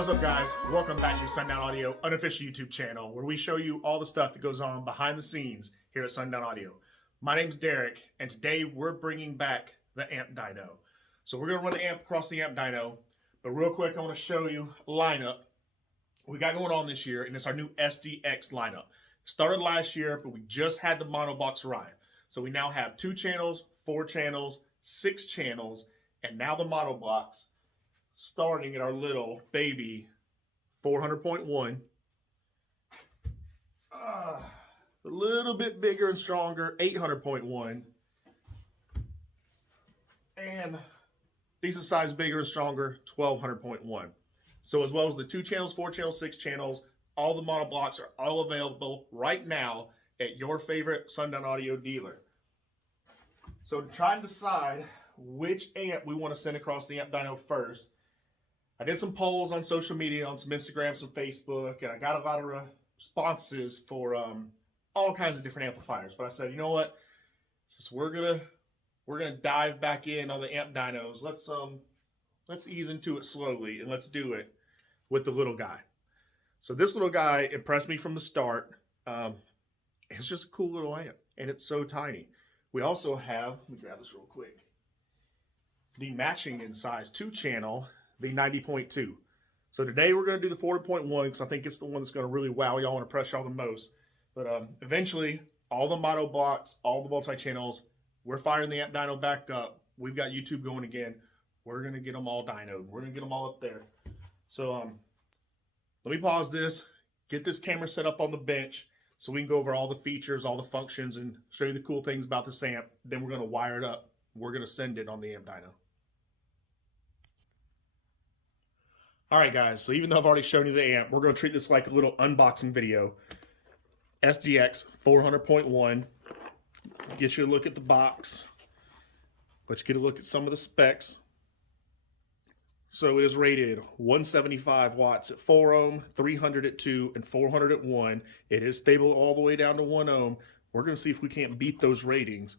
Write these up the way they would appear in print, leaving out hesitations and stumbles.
What's up, guys? Welcome back to Sundown Audio unofficial YouTube channel, where we show you all the stuff that goes on behind the scenes here at Sundown Audio. My name's Derek, and today we're bringing back the amp dyno. So we're going to run the amp across the amp dyno, but real quick, I want to show you a lineup we got going on this year, and it's our new SDX lineup. Started last year, but we just had the mono box arrive. So we now have 2 channels, 4 channels, 6 channels, and now the mono box, starting at our little baby 400.1. A little bit bigger and stronger 800.1. And decent size bigger and stronger 1200.1. So as well as the 2 channels, 4 channels, 6 channels, all the mono blocks are all available right now at your favorite Sundown Audio dealer. So to try and decide which amp we want to send across the amp dyno first, I did some polls on social media, on some Instagram, some Facebook, and I got a lot of responses for all kinds of different amplifiers. But I said, you know what? Since we're gonna dive back in on the amp dynos, let's ease into it slowly and let's do it with the little guy. So this little guy impressed me from the start. It's just a cool little amp, and it's so tiny. We also have, let me grab this real quick, the matching in size 2 channel, the 90.2. So today we're going to do the 40.1 because I think it's the one that's going to really wow y'all and impress y'all the most. But eventually, all the mono blocks, all the multi-channels, we're firing the amp dyno back up. We've got YouTube going again. We're going to get them all dynoed. We're going to get them all up there. So let me pause this, get this camera set up on the bench so we can go over all the features, all the functions, and show you the cool things about this amp. Then we're going to wire it up. We're going to send it on the amp dyno. All right, guys, so even though I've already shown you the amp, we're going to treat this like a little unboxing video. SDX-400.1. Get you a look at the box. Let you get a look at some of the specs. So it is rated 175 watts at 4 ohm, 300 at 2, and 400 at 1. It is stable all the way down to 1 ohm. We're going to see if we can't beat those ratings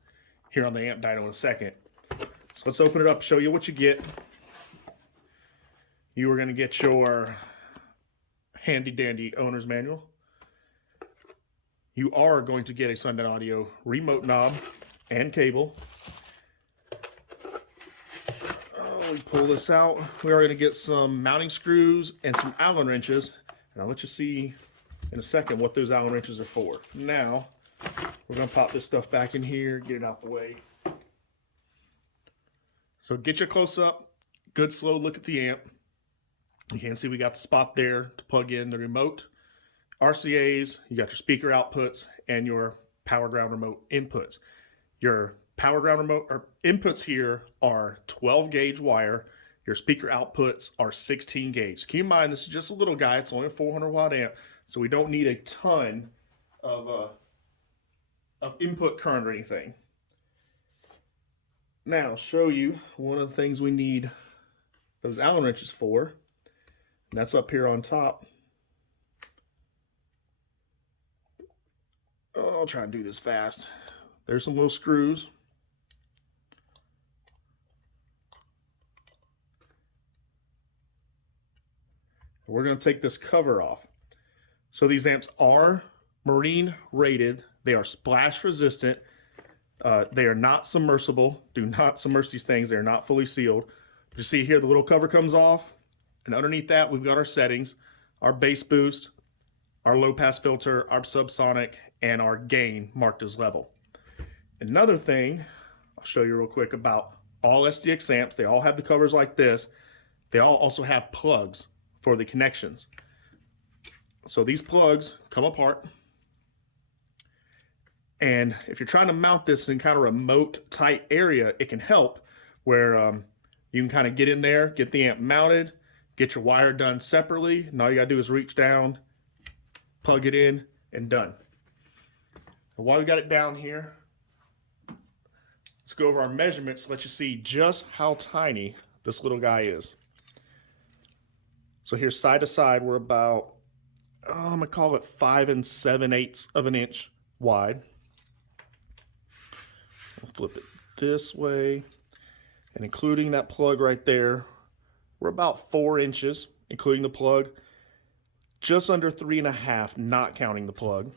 here on the amp dyno in a second. So let's open it up, show you what you get. You are going to get your handy dandy owner's manual. You are going to get a Sundown Audio remote knob and cable. We pull this out. We are going to get some mounting screws and some Allen wrenches. And I'll let you see in a second what those Allen wrenches are for. Now, we're going to pop this stuff back in here, get it out the way. So get your close up, good slow look at the amp. You can see we got the spot there to plug in the remote, RCAs, you got your speaker outputs, and your power ground remote inputs. Your power ground remote or inputs here are 12 gauge wire. Your speaker outputs are 16 gauge. Keep in mind, this is just a little guy. It's only a 400 watt amp, so we don't need a ton of input current or anything. Now, I'll show you one of the things we need those Allen wrenches for. And that's up here on top. Oh, I'll try and do this fast. There's some little screws. We're going to take this cover off. So these amps are marine rated. They are splash resistant. They are not submersible. Do not submerge these things. They are not fully sealed. But you see here, the little cover comes off. And underneath that, we've got our settings, our bass boost, our low pass filter, our subsonic, and our gain marked as level. Another thing I'll show you real quick about all SDX amps, they all have the covers like this. They all also have plugs for the connections. So these plugs come apart. And if you're trying to mount this in kind of remote tight area, it can help where you can kind of get in there, get the amp mounted, get your wire done separately, and all you gotta do is reach down, plug it in, and done. And while we got it down here, let's go over our measurements, let you see just how tiny this little guy is. So here, side to side, we're about, I'm gonna call it 5 7/8 of an inch wide. I'll flip it this way, and including that plug right there, we're about 4 inches including the plug. Just under 3.5, not counting the plug.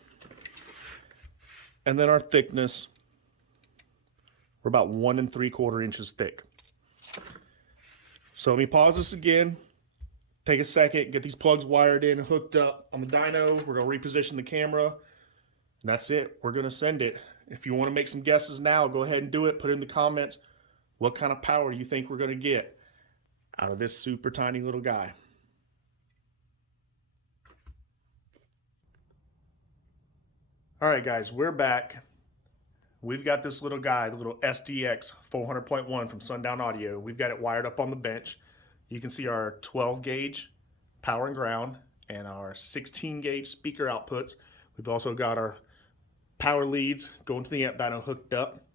And then our thickness, we're about 1 3/4 inches thick. So let me pause this again. Take a second, get these plugs wired in, hooked up on the dyno. We're gonna reposition the camera. And that's it, we're gonna send it. If you wanna make some guesses now, go ahead and do it. Put in the comments what kind of power you think we're gonna get out of this super tiny little guy. All right, guys, we're back. We've got this little guy, the little SDX-400.1 from Sundown Audio. We've got it wired up on the bench. You can see our 12 gauge power and ground and our 16 gauge speaker outputs. We've also got our power leads going to the amp dyno hooked up.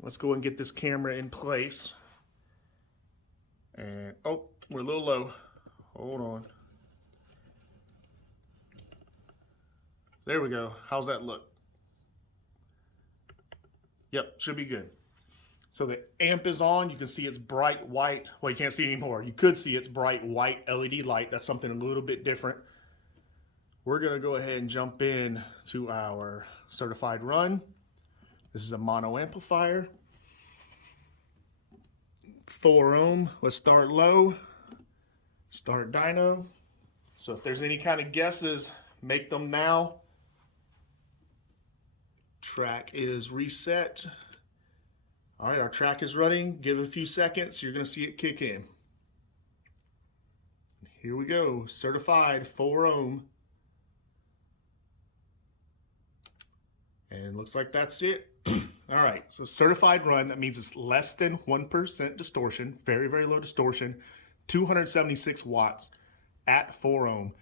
Let's go and get this camera in place. And, oh, we're a little low. Hold on. There we go. How's that look? Yep, should be good. So the amp is on. You can see it's bright white. Well, you can't see it anymore. You could see it's bright white LED light. That's something a little bit different. We're going to go ahead and jump in to our certified run. This is a mono amplifier. 4 ohm. Let's start low. Start dyno. So if there's any kind of guesses, make them now. Track is reset. All right, our track is running. Give it a few seconds. You're going to see it kick in. Here we go. Certified 4 ohm. And looks like that's it. All right, so certified run, that means it's less than 1% distortion, very, very low distortion, 276 watts at 4 ohm,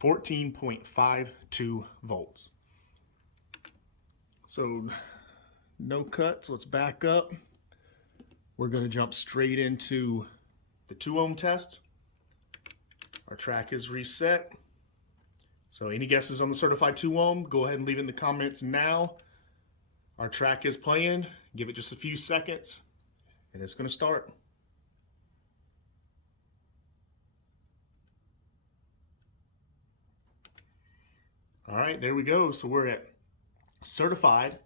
14.52 volts. So no cuts, let's back up. We're gonna jump straight into the 2 ohm test. Our track is reset. So any guesses on the certified 2 ohm, go ahead and leave in the comments now. Our track is playing. Give it just a few seconds and it's gonna start. All right, there we go. So we're at certified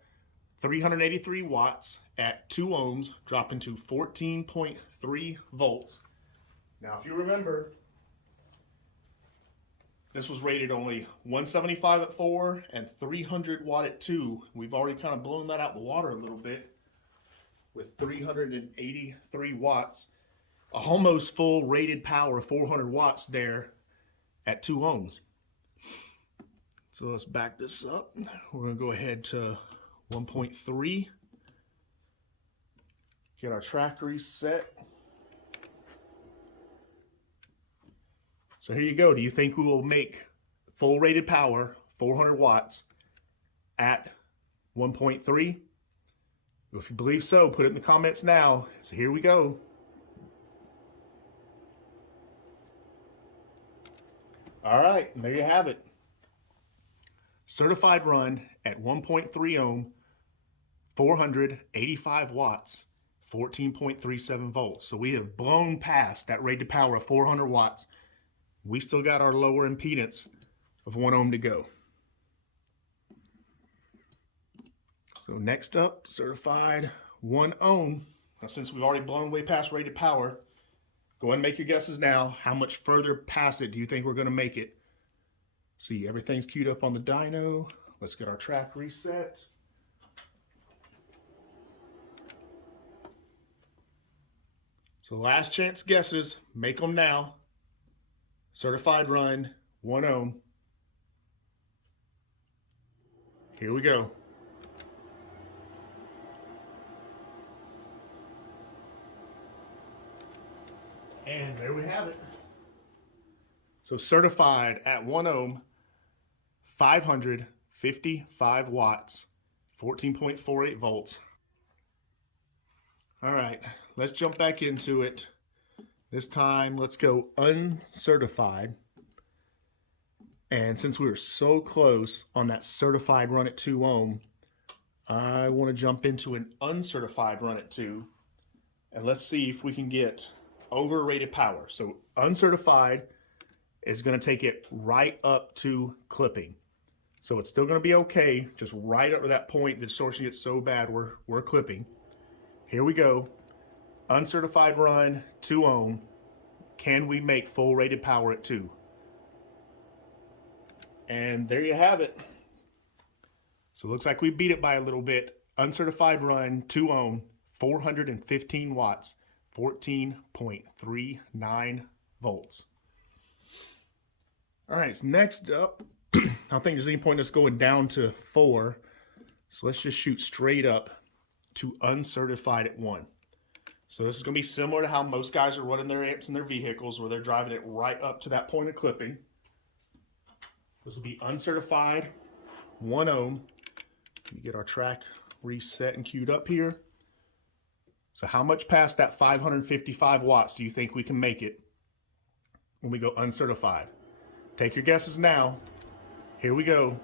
383 watts at 2 ohms, dropping to 14.3 volts. Now, if you remember, this was rated only 175 at 4 and 300 watt at 2. We've already kind of blown that out the water a little bit with 383 watts. Almost full rated power, 400 watts there at 2 ohms. So let's back this up. We're going to go ahead to 1.3. Get our track reset. So here you go. Do you think we will make full rated power, 400 watts, at 1.3? If you believe so, put it in the comments now. So here we go. All right, and there you have it. Certified run at 1.3 ohm, 485 watts, 14.37 volts. So we have blown past that rated power of 400 watts. We still got our lower impedance of 1 ohm to go. So next up, certified 1 ohm. Now since we've already blown way past rated power, go ahead and make your guesses now. How much further past it do you think we're gonna make it? See, everything's queued up on the dyno. Let's get our track reset. So last chance guesses, make them now. Certified run, 1 ohm. Here we go. And there we have it. So certified at 1 ohm, 555 watts, 14.48 volts. All right, let's jump back into it. This time, let's go uncertified. And since we were so close on that certified run at 2 ohm, I want to jump into an uncertified run at 2. And let's see if we can get overrated power. So uncertified is going to take it right up to clipping. So it's still going to be okay, just right up to that point the distortion gets so bad we're clipping. Here we go. Uncertified run, 2 ohm. Can we make full rated power at 2? And there you have it. So it looks like we beat it by a little bit. Uncertified run, 2 ohm, 415 watts, 14.39 volts. All right, so next up, I don't think there's any point in us going down to 4. So let's just shoot straight up to uncertified at 1. So this is going to be similar to how most guys are running their amps in their vehicles, where they're driving it right up to that point of clipping. This will be uncertified, 1 ohm. Let me get our track reset and queued up here. So how much past that 555 watts do you think we can make it when we go uncertified? Take your guesses now. Here we go.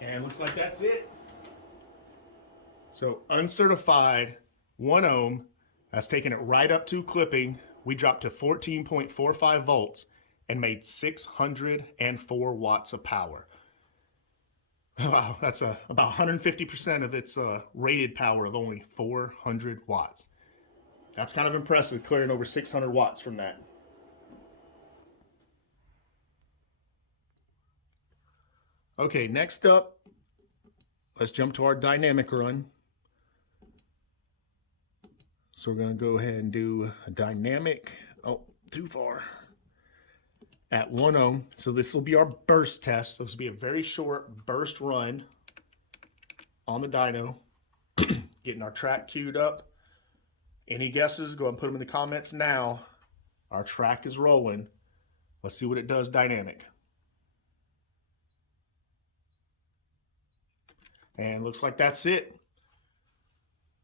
And looks like that's it. So uncertified, 1 ohm, that's taking it right up to clipping. We dropped to 14.45 volts and made 604 watts of power. Wow, that's about 150% of its rated power of only 400 watts. That's kind of impressive, clearing over 600 watts from that. Okay, next up, let's jump to our dynamic run. So we're going to go ahead and do a dynamic, oh, too far, at 1 ohm. So this will be our burst test. This will be a very short burst run on the dyno. Getting our track queued up. Any guesses? Go ahead and put them in the comments now. Our track is rolling. Let's see what it does dynamic. And looks like that's it.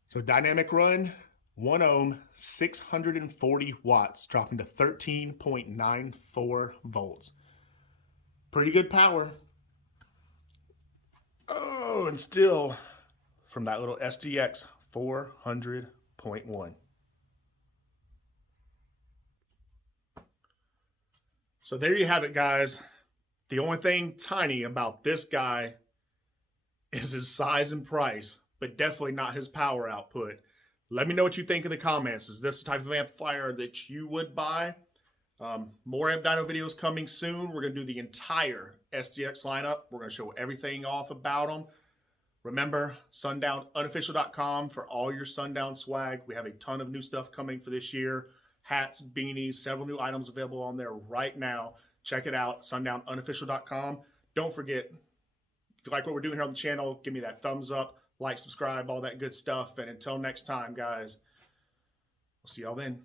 So dynamic run, 1 ohm, 640 watts, dropping to 13.94 volts. Pretty good power. Oh, and still from that little SDX-400.1. So there you have it, guys. The only thing tiny about this guy is his size and price, but definitely not his power output. Let me know what you think in the comments. Is this the type of amplifier that you would buy? More Amp Dyno videos coming soon. We're going to do the entire SDX lineup. We're going to show everything off about them. Remember, sundownunofficial.com for all your Sundown swag. We have a ton of new stuff coming for this year. Hats, beanies, several new items available on there right now. Check it out, sundownunofficial.com. Don't forget, if you like what we're doing here on the channel, give me that thumbs up, like, subscribe, all that good stuff. And until next time, guys, we'll see y'all then.